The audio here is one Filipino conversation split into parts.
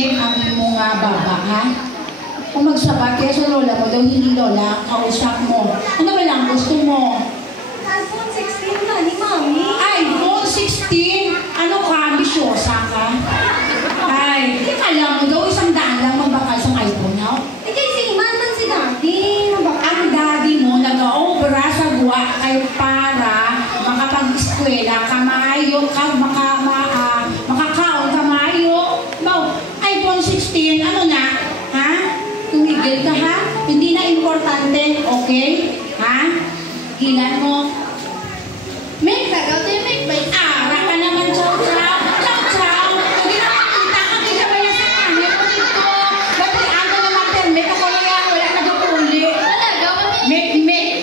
Mikmik ang imo nga baba, ha? Kung magsabat kaya sa lola mo daw, hindi lola, kausap mo. Ano ba lang gusto mo? iPhone 16 na ni Mami. iPhone 16? Ano ka? Ambisyosa ka? Ay, alam mo daw, 100 lang magbakal sa iPhone, ha? Eh, kasi man si Daddy. Ang daddy mo nag-obra sa guwa kayo para makapag-eskwela ka maayo ka, makakaon ka maayo. No, iPhone 16, ano na? Ha? Tumigil ka, ha? Hindi na importante, okay? Ha? Gilan mo. Make tagaw tayo, make by ara ka naman, chow chow. Chow chow. Hindi na makita ka, hindi ka ba yan sa kanya mo dito? Ba't ako naman permit? Ako na yan, wala nag-uli. Talaga, Make.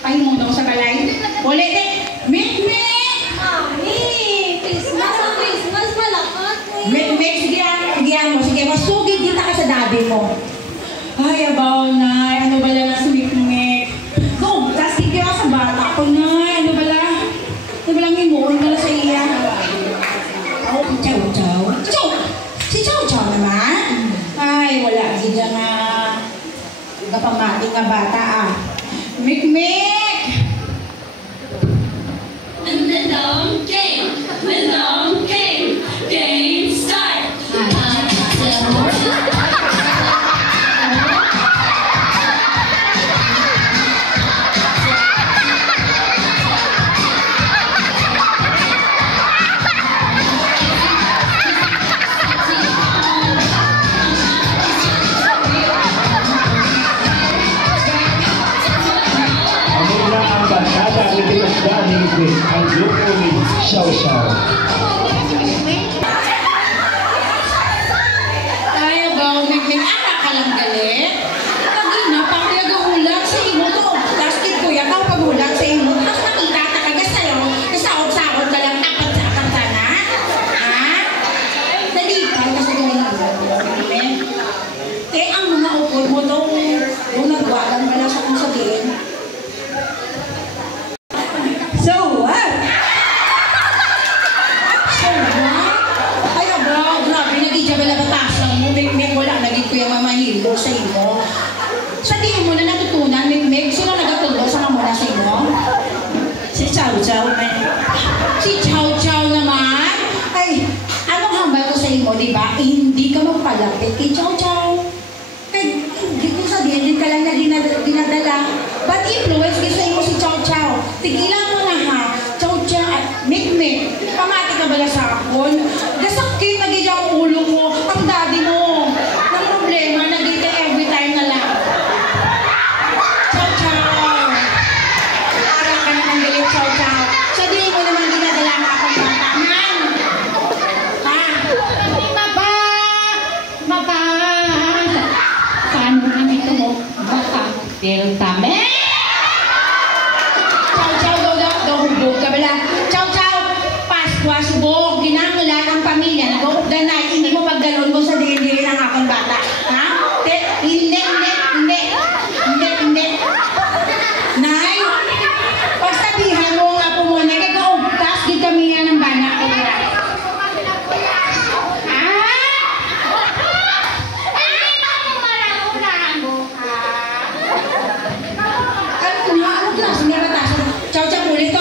Pahimundo ko sa balay. Ulit eh. Make. Mami, Christmas ang Christmas, malakas mo yun. Make, sige mo. Sige, masugid kita ka sa daddy mo. Ay, abaw, nay. Ano ba lang si Make? Go, tas sige ako sa bata ko, nay. Ano ba lang? Ano ba lang himuon ka na sa iya? Oh, chow. Si chow naman. Ay, wala. Sige nga. Kapamati nga bata, ah. Make. Rhythm game start. Ang grupo ni Xiao Xiao. Tayo ba, Mikmik? Anak ka lang galit? Pag-ina, pag-nagahulag sa imo to. Tapos kuya, kau pag-hulag sa imo. Tapos nakita ka kagas sa'yo. Nasaot-saot ka lang, apat-sapat sana. Ha? Nalipay ka sa gawin. Eh, ang mga upod mo to, yung nagwagan ka lang sa kung sabihin. So what? Ay, abaw, grabe, nag-ijabal na batasan mo. Mikmik, wala, naging kuya mamahilo sa imo. Sa di mo na natutunan, Mikmik, sino nagatulo sa mamuna sa imo? Si Chow Chow, Si Chow Chow naman? Ay, anong hambal ko sa imo, di ba? Eh, hindi ka magpalapit kay Chow Chow. Eh, hindi ko sabihin, din ka lang na dinadala. But influence ka sa imo si Chow Chow. Tigilan mo na, ha? Chow Chow, Mikmik, pamati ka bala sa akon? Nasakit, nagiging ang ulo ko. Ang daddy mo. Ang problema, nagiging every time na lang. Chow Chow. Parang ka naman galit, Chow Chow. Sabihin mo naman dinadala ka akong pataman. Ha? Mapa. Paano kami ito mo? Baka. Tame. Hubog ka bala. Chow, Paskwa, subog, ginangulan ang pamilya, nag-uugdanay, hindi mo pagdalon mo sa dili-dili ng akong bata. Ha? Hindi. Nay, pagsabihan mo nga po muna, kagaugtas, di kami yan ng bana ko. Ano klase nga batasan? Chow, ulit.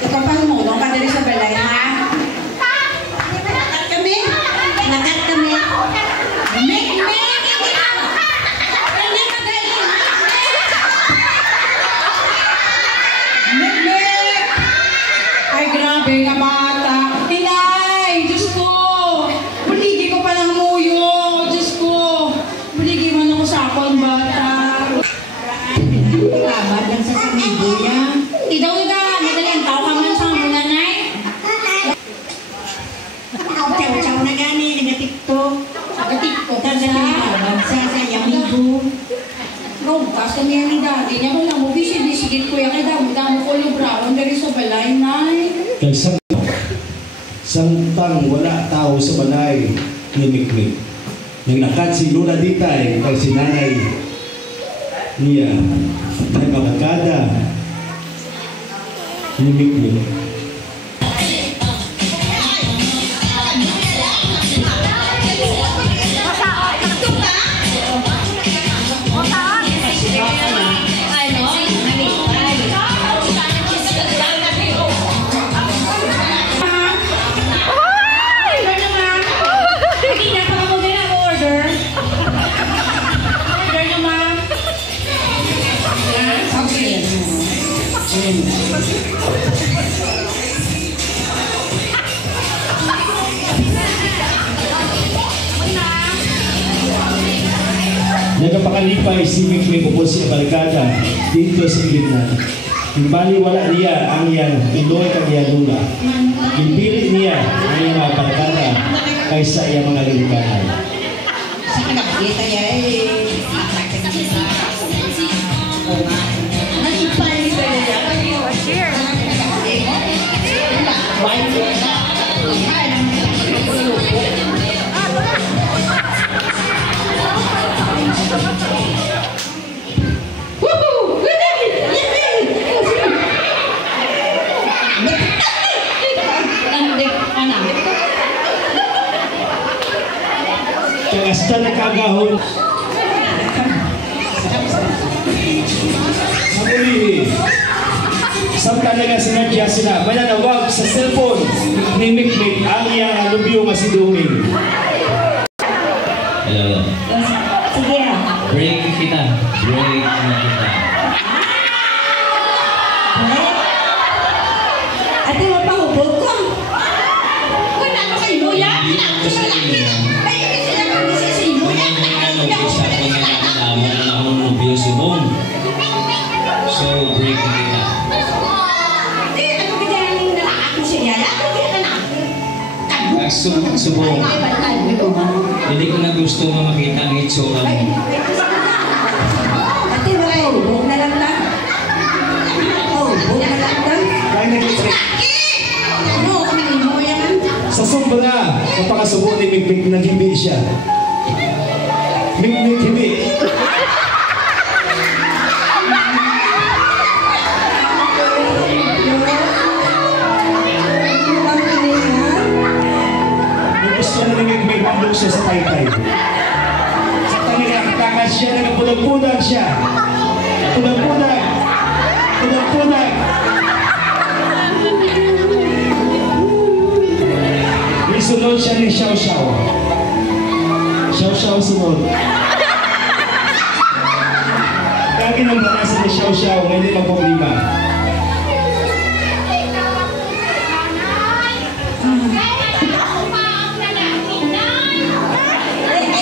Ikaw pa humulong ka dali sa balay, ha? Nakat kami. Make. Hindi magaling. Make. Ay, grabe nga bata. Inay, Diyos ko. Buligi ko palang muyo. Diyos ko. Buligi mo na ko sa akong bata. Kabar lang sa sinibo niya. Idaw ka. Madaling tao ka man sa mga nanay. Chow na gani. Nagatiktok. Sa yamigo. Gawgas kami yan ni daddy niya. Wala mo, bisigit ko yan. Kaya damo ko lubrawan dari sa balay, nay. Kaya samtang wala tao sa balay ni Mikmik. Nang nakat si Luna Ditay, kay si nanay niya, nagkabagkada ni Mikmik. nagkapakalipay si Mikmik upos si Barkada dito sa gitna. Himbali wala niya ang iyang Pinoy kagiyadula. Himbili niya ang iyang mga Barkada kaysa iyang mga lilikanan. Sa nakakita niya Kagasta na kagahon. Sa muli, samtang nga sinadya sila, mananawag sa cellphone ni Mikmik ang iyang alubyo nga si Duming. Hello. Sige na. Break kita. Break na kita. Ate, mapahubog ko. Wala ka kayo, ya? Hindi ako sa inyo. Ay, sila kami sa inyo, ya? Nag-isa ko na nakalaman na akong nobyo si Mom. So, break na kita. Ano ba yan yung nalakak siya? Ano ba yan na? Subong. Hindi ko na gusto makita ang itsura mo. Ate, hubog na lang lang. Hubog na lang lang. Kaya nag-break. Ano, kami mo yan? Sa sombra, kapakasubo ni Mikmik, naghibi siya. Mikmik, hibi. Gusto na ni Mikmik magdog siya sa taytay. Sa tanginakatakas siya, nagpudag-pudag siya. Pudag-pudag. Pudag-pudag. Sunod siya ni Xiao Xiao. Xiao Xiao sunod. Kaya ginambanasa ni Xiao Xiao, may hindi magproblema.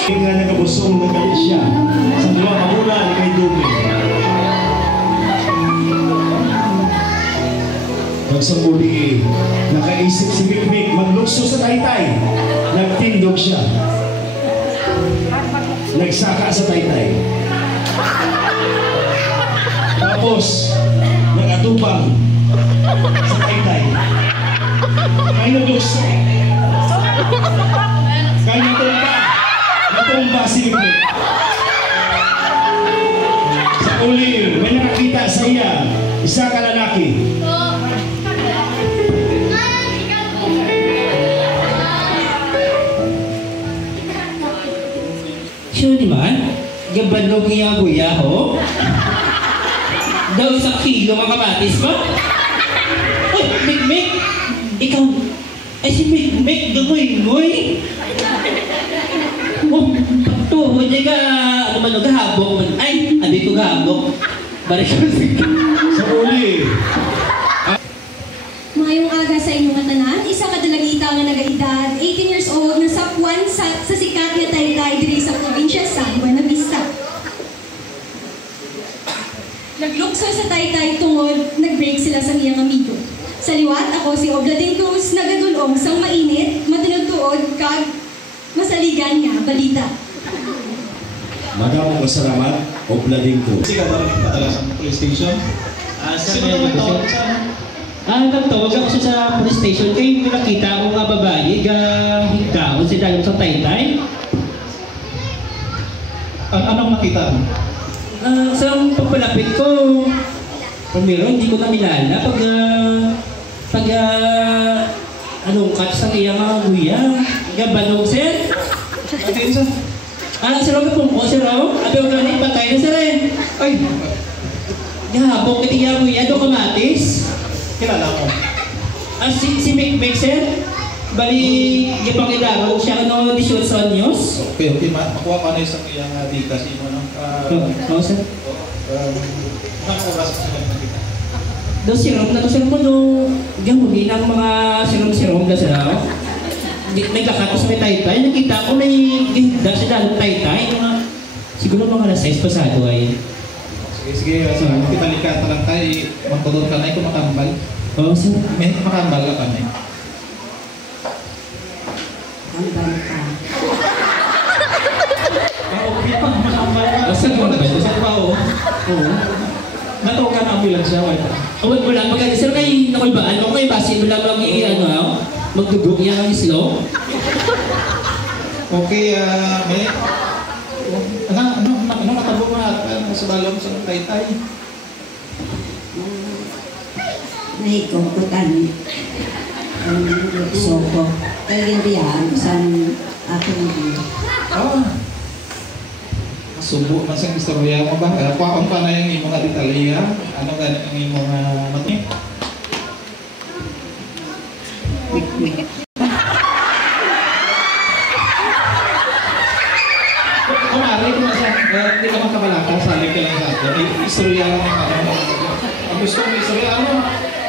Nga nagabusong nagalit siya sa mga kamulan kay Duming. Nagsambuli, nakaisip si Mikmik maglukso sa taytay. Nagtindog siya. Nagsaka sa taytay. Tapos, nagatubang sa taytay. Kaya naglukso. Kaya natumba. Natumba si Mikmik. Sa uli, may nakakita sa iya. Isa ka lalaki. Sure naman, gabanog niya kuya ho. Daw isang kilo mga kamatis ba? Uy, Mikmik! Ikaw, ay si Mikmik, gamoy-moy. Oh, pagtuho niya ka, ano man, gahabok man. Ay, abi ko gahabok. Balik ko Sa uli, Mayong aga sa inyong tanan, isa ka dalagita nga nagaedad, 18 years old, nasapwan sa sikat nga taytay diri sa probinsya sa Buena Vista. Naglukso sa taytay tungod, nag-break sila sa iyang amigo. Sa liwat, ako si Oblading Cruz, nagadulong sang mainit, matinugtuod, kag masaligan nga balita. madamong kasalamat o blading ko. Sige, padala sa police station. Sino naman tawag sa nagtawag ako sa police station kay may nakita ako nga babae higkaon si dalam sa taytay. Anong nakita mo? Sa pagpalapit ko, primero hindi ko na milala anong kat sa iyang mga guya. Gabanong sir. Okay, isa. Sir Rob po po, sir Rob. Abi ko ganit patay na sir eh. Ay, Gahapon kiti iyang guya do kamatis. kilala ko. Si Mikmik sir. Bali, gipangidaro siya ano 18 anyos. Okay, makuha ka na isang iyang dika sa imo ng Oo, sir. mga oras sa sila nakita. Do sirom na to sir mo do gahuli ng mga sirom na sila. May kakat ko sa may taytay, nakita ko may gihda sa dalong taytay, mga Siguro mga alas 6 pasado ay. Sige, kita lang tayo. Magtudor ka na kung makambal. Oo, sir. May makambal ka na. Ang banta. Okay pa, makambal ka. Basta mo ba? Sa trabaho. Oo. Natukan ang ambulansya, wala. Wala maganda. Sir, kayo nakulbaan. Kung kayo base, wala magdugok yan ang slow. Okay, may... Ano natabo mo sa balong sa taytay? Nahikukutan. Ang soko. Kaya diyan sa aking mga. Subo man sa istorya mo ba? Kuha pa na yung imong detalya. Ano ganit ang imong matin? Kumari ko siya, hindi ka makabalaka, salig ka lang sa atin. Istorya lang yung ano. Ang gusto mo istorya,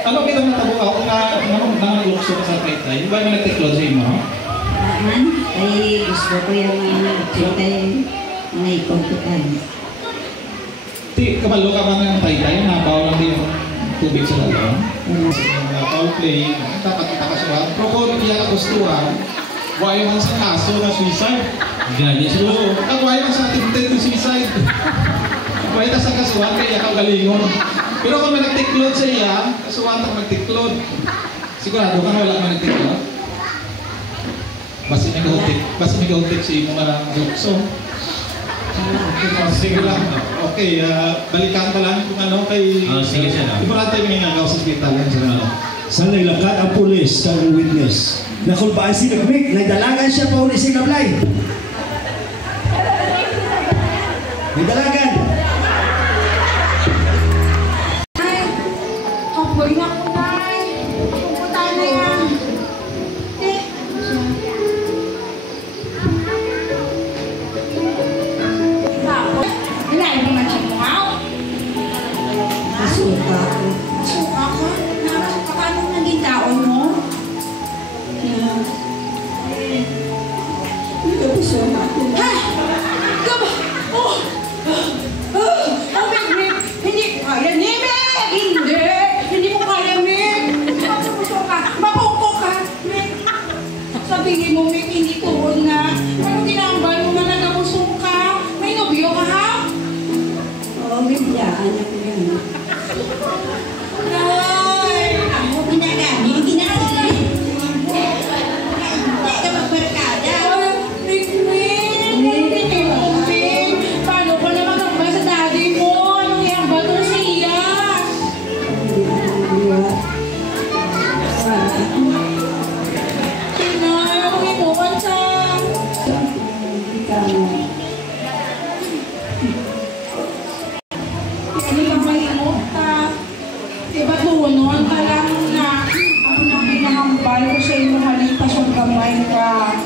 ano kita natabo ako na nangalukso ka sa taytay? Yung ba yung nagtiklod sa imo? Ay gusto ko yung nahikukutan. Kabalo ka ba ng taytay? Nabaw lang din yung tubig sa lalo? Foul play, dapat kita kasuhan. Pero kung iya gustuhan, why man sa kaso na suicide? Gani sir. Oo, why man sa attempted to suicide? Why ta sa kasuhan kaya ikaw galingon. Pero kung may nagtiklod sa iya, kasuhan ta nagtiklod. Sigurado ka na wala man nagtiklod? Basta may gautik sa imo nga lukso. Sige lang. Okay, balikan pa lang kung ano kay... Sige sir. Importante yung nga sa hospital yan sir. Sa naglakad ang pulis kang witness. Nakulbaan si Mikmik, nagdalagan siya pa uli si Kablay. Nagdalagan. Ay, kapoy na ko na. Pupunta na yan. Nilay naman siya mo, ha? Masuka ko. Masuka ko? Nakasuka ka nung naging taon mo? Hindi ka gusto na ako. Ha? Gaba! Oh! Oh, Meg! Hindi ko kaya ni Meg! Hindi! Hindi ko kaya, Meg! Masuka ka! Mapukok ka! Meg! Sabihin mo, Meg, hindi tuhod na. Ano ginambal mo na nagabusok ka? May nobyo ka, ha? Oo, Meg, yaan ako yan. Ay! Ako ginagami, ginagami. Hindi ka magbarkada. Meg, hindi mo, Meg. Paano ko na magambal sa daddy mo? Anong yambal ko sa iya? Sinay, ako ipukan sa... Hindi ka malimot ka. Diba tunon ka lang na ako na pinahambal ko sa imo halipas yung gamay ka.